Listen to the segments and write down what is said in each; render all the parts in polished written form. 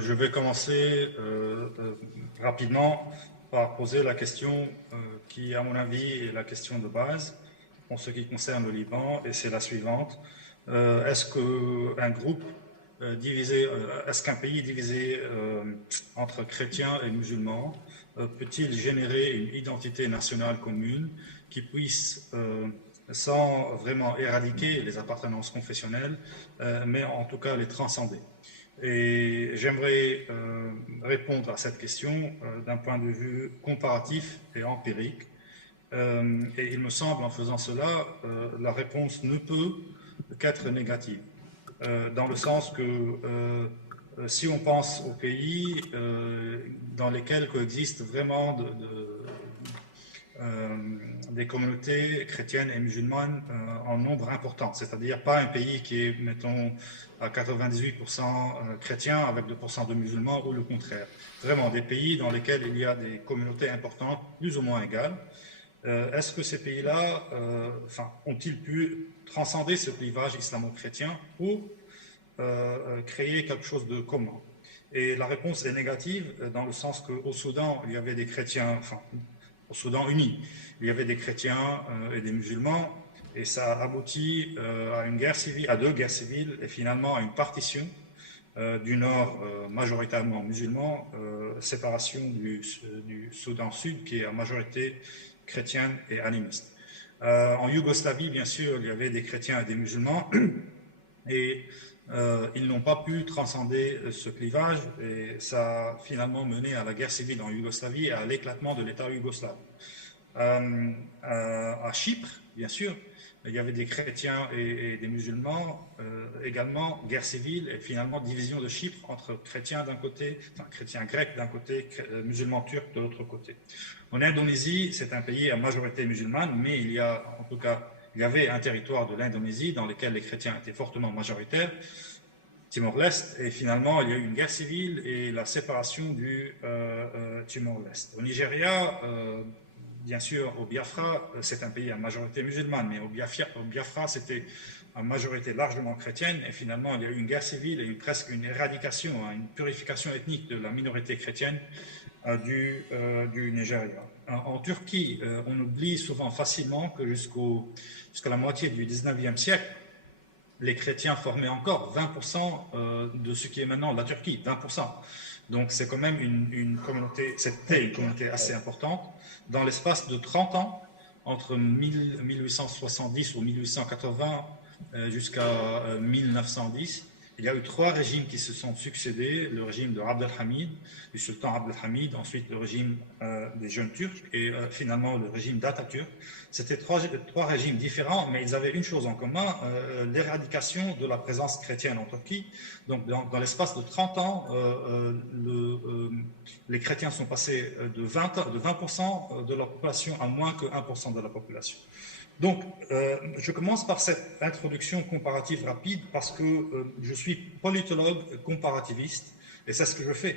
Je vais commencer rapidement par poser la question qui, à mon avis, est la question de base en ce qui concerne le Liban, et c'est la suivante. Est-ce qu'un groupe divisé, est-ce qu'un pays divisé entre chrétiens et musulmans peut-il générer une identité nationale commune qui puisse, sans vraiment éradiquer les appartenances confessionnelles, mais en tout cas les transcender? Et j'aimerais répondre à cette question d'un point de vue comparatif et empirique. Et il me semble, en faisant cela, la réponse ne peut qu'être négative. Dans le sens que si on pense aux pays dans lesquels coexistent vraiment des communautés chrétiennes et musulmanes en nombre important, c'est-à-dire pas un pays qui est, mettons, à 98% chrétiens avec 2% de musulmans ou le contraire. Vraiment des pays dans lesquels il y a des communautés importantes, plus ou moins égales. Est-ce que ces pays-là ont-ils pu transcender ce clivage islamo-chrétien pour créer quelque chose de commun? Et la réponse est négative dans le sens qu'au Soudan, il y avait des chrétiens, au Soudan uni, il y avait des chrétiens et des musulmans, et ça a abouti à une guerre civile, à deux guerres civiles, et finalement à une partition du nord majoritairement musulman, séparation du Soudan Sud qui est à majorité chrétienne et animiste. En Yougoslavie, bien sûr, il y avait des chrétiens et des musulmans, et ils n'ont pas pu transcender ce clivage, et ça a finalement mené à la guerre civile en Yougoslavie et à l'éclatement de l'État yougoslave. À Chypre, bien sûr, il y avait des chrétiens et des musulmans, également guerre civile et finalement division de Chypre entre chrétiens d'un côté, chrétiens grecs d'un côté, musulmans turcs de l'autre côté. En Indonésie, c'est un pays à majorité musulmane, mais il y a, en tout cas, il y avait un territoire de l'Indonésie dans lequel les chrétiens étaient fortement majoritaires, Timor-Leste, et finalement il y a eu une guerre civile et la séparation du Timor-Leste. Au Nigeria, bien sûr, au Biafra, c'est un pays à majorité musulmane, mais au Biafra, c'était à majorité largement chrétienne, et finalement il y a eu une guerre civile et presque une éradication, une purification ethnique de la minorité chrétienne du Nigeria. En Turquie, on oublie souvent facilement que jusqu'à la moitié du 19e siècle, les chrétiens formaient encore 20% de ce qui est maintenant la Turquie, 20%. Donc c'est quand même une communauté, c'était une communauté assez importante. Dans l'espace de 30 ans, entre 1870 ou 1880 jusqu'à 1910, il y a eu trois régimes qui se sont succédés, le régime de Abd al-Hamid, du sultan Abd al-Hamid, ensuite le régime des jeunes Turcs et finalement le régime d'Atatürk. C'était trois régimes différents, mais ils avaient une chose en commun, l'éradication de la présence chrétienne en Turquie. Donc dans l'espace de 30 ans, les chrétiens sont passés de 20% de la population à moins que 1% de la population. Donc, je commence par cette introduction comparative rapide parce que je suis politologue comparativiste et c'est ce que je fais.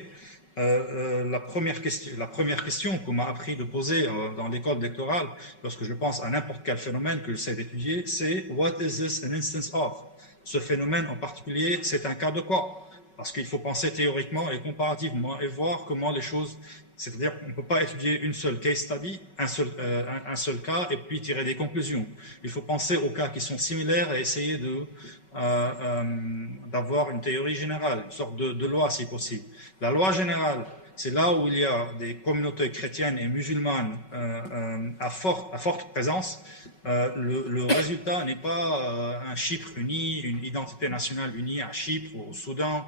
La première question qu'on m'a appris de poser dans l'école électorale, lorsque je pense à n'importe quel phénomène que j'essaie d'étudier, c'est « What is this an instance of ?» Ce phénomène en particulier, c'est un cas de quoi? Parce qu'il faut penser théoriquement et comparativement et voir comment les choses... C'est-à-dire qu'on ne peut pas étudier une seule case study, un seul cas, et puis tirer des conclusions. Il faut penser aux cas qui sont similaires et essayer d'avoir une théorie générale, une sorte de loi si possible. La loi générale, c'est là où il y a des communautés chrétiennes et musulmanes à forte présence. Le résultat n'est pas un Chypre uni, une identité nationale unie à Chypre, au Soudan,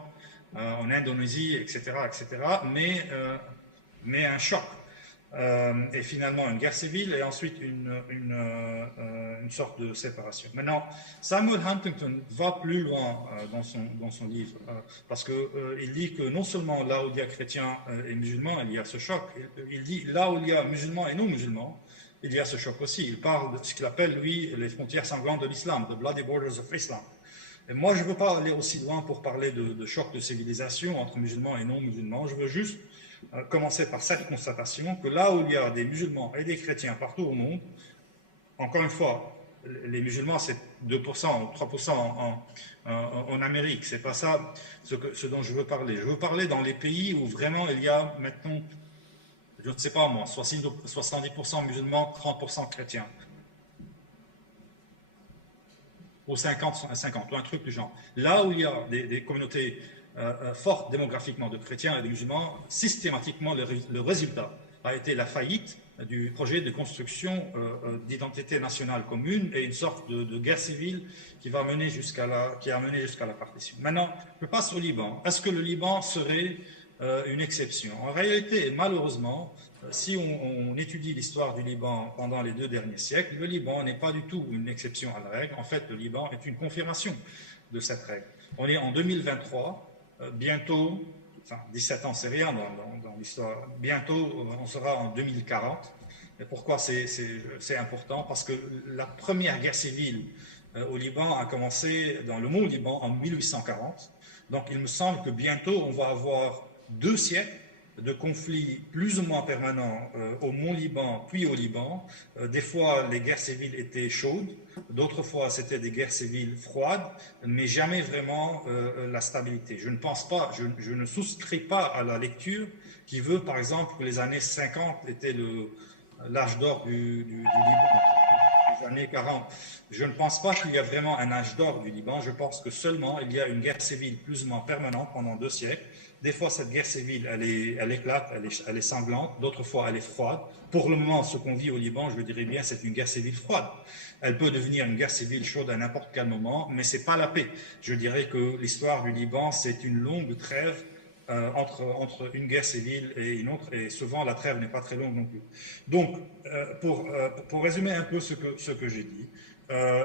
en Indonésie, etc., mais un choc, et finalement une guerre civile, et ensuite une sorte de séparation. Maintenant, Samuel Huntington va plus loin dans son livre, parce qu'il dit que non seulement là où il y a chrétiens et musulmans, il y a ce choc, il dit là où il y a musulmans et non musulmans, il y a ce choc aussi. Il parle de ce qu'il appelle, lui, les frontières sanglantes de l'islam, the bloody borders of Islam. Et moi, je ne veux pas aller aussi loin pour parler de choc de civilisation entre musulmans et non musulmans. Je veux juste commencer par cette constatation que là où il y a des musulmans et des chrétiens partout au monde, encore une fois, les musulmans, c'est 2% ou 3% en Amérique. C'est pas ça ce dont je veux parler. Je veux parler dans les pays où vraiment il y a maintenant, je ne sais pas moi, 70% musulmans, 30% chrétiens. Ou 50, ou un truc du genre. Là où il y a des communautés fortes démographiquement de chrétiens et de musulmans, systématiquement, le résultat a été la faillite du projet de construction d'identité nationale commune et une sorte de guerre civile qui a mené jusqu'à la partition. Maintenant, je passe au Liban. Est-ce que le Liban serait une exception? En réalité, malheureusement, si on étudie l'histoire du Liban pendant les 2 derniers siècles, le Liban n'est pas du tout une exception à la règle. En fait, le Liban est une confirmation de cette règle. On est en 2023, bientôt, enfin 17 ans c'est rien dans l'histoire, bientôt on sera en 2040. Et pourquoi c'est important? Parce que la première guerre civile au Liban a commencé dans le Mont-Liban en 1840. Donc il me semble que bientôt on va avoir 2 siècles de conflits plus ou moins permanents au Mont-Liban puis au Liban. Des fois, les guerres civiles étaient chaudes, d'autres fois, c'était des guerres civiles froides, mais jamais vraiment la stabilité. Je ne pense pas, je ne souscris pas à la lecture qui veut, par exemple, que les années 50 étaient l'âge d'or du Liban, les années 40. Je ne pense pas qu'il y a vraiment un âge d'or du Liban. Je pense que seulement il y a une guerre civile plus ou moins permanente pendant 2 siècles. Des fois, cette guerre civile, elle éclate, elle est sanglante. D'autres fois, elle est froide. Pour le moment, ce qu'on vit au Liban, je dirais bien, c'est une guerre civile froide. Elle peut devenir une guerre civile chaude à n'importe quel moment, mais ce n'est pas la paix. Je dirais que l'histoire du Liban, c'est une longue trêve entre une guerre civile et une autre, et souvent la trêve n'est pas très longue non plus. Donc, pour résumer un peu ce que j'ai dit,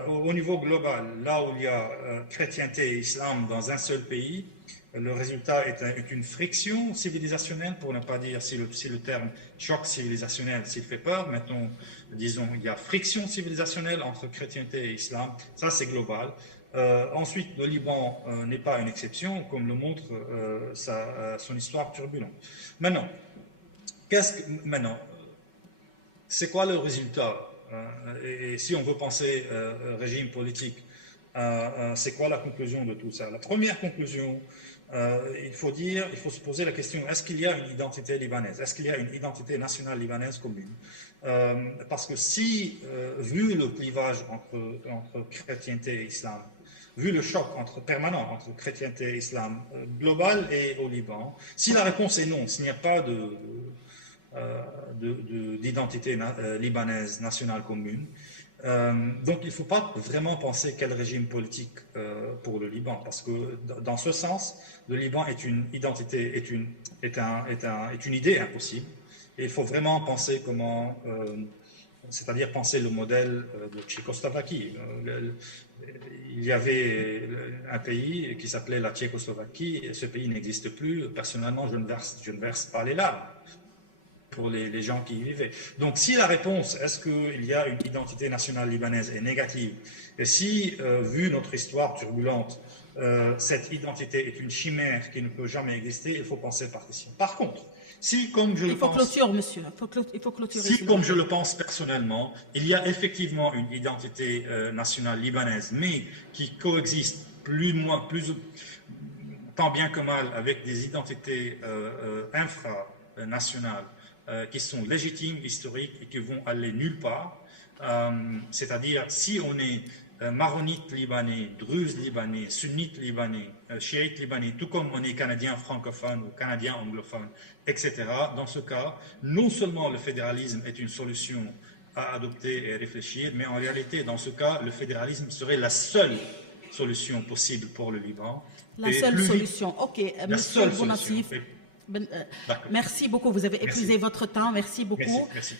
au niveau global, là où il y a chrétienté et islam dans un seul pays, le résultat est une friction civilisationnelle, pour ne pas dire si le terme choc civilisationnel s'il fait peur. Maintenant, disons, il y a friction civilisationnelle entre chrétienté et islam. Ça, c'est global. Ensuite, le Liban n'est pas une exception, comme le montre son histoire turbulente. Maintenant, c'est quoi le résultat? Et si on veut penser régime politique, c'est quoi la conclusion de tout ça? La première conclusion, il faut se poser la question, est-ce qu'il y a une identité libanaise? Est-ce qu'il y a une identité nationale libanaise commune? Parce que si, vu le clivage entre chrétienté et islam, vu le choc permanent entre chrétienté et islam global et au Liban, si la réponse est non, s'il n'y a pas d'identité libanaise nationale commune, donc il ne faut pas vraiment penser quel régime politique pour le Liban, parce que dans ce sens, le Liban est une identité, est une idée impossible. Et il faut vraiment penser comment, c'est-à-dire penser le modèle de Tchécoslovaquie. Il y avait un pays qui s'appelait la Tchécoslovaquie, et ce pays n'existe plus. Personnellement, je ne verse pas les larmes pour les gens qui y vivaient. Donc, si la réponse, est-ce qu'il y a une identité nationale libanaise, est négative, et si, vu notre histoire turbulente, cette identité est une chimère qui ne peut jamais exister, il faut penser partition. Par contre, si, comme je le pense, clôturer, monsieur. Il faut clôturer. Si, comme je le pense personnellement, il y a effectivement une identité nationale libanaise, mais qui coexiste tant bien que mal avec des identités infranationales qui sont légitimes, historiques et qui vont aller nulle part. C'est-à-dire, si on est maronite libanais, druze libanais, sunnite libanais, chiite libanais, tout comme on est canadien francophone ou canadien anglophone, etc. Dans ce cas, non seulement le fédéralisme est une solution à adopter et réfléchir, mais en réalité, dans ce cas, le fédéralisme serait la seule solution possible pour le Liban. La seule solution. OK, monsieur Bounassif. Merci beaucoup. Vous avez épuisé votre temps. Merci beaucoup. Merci.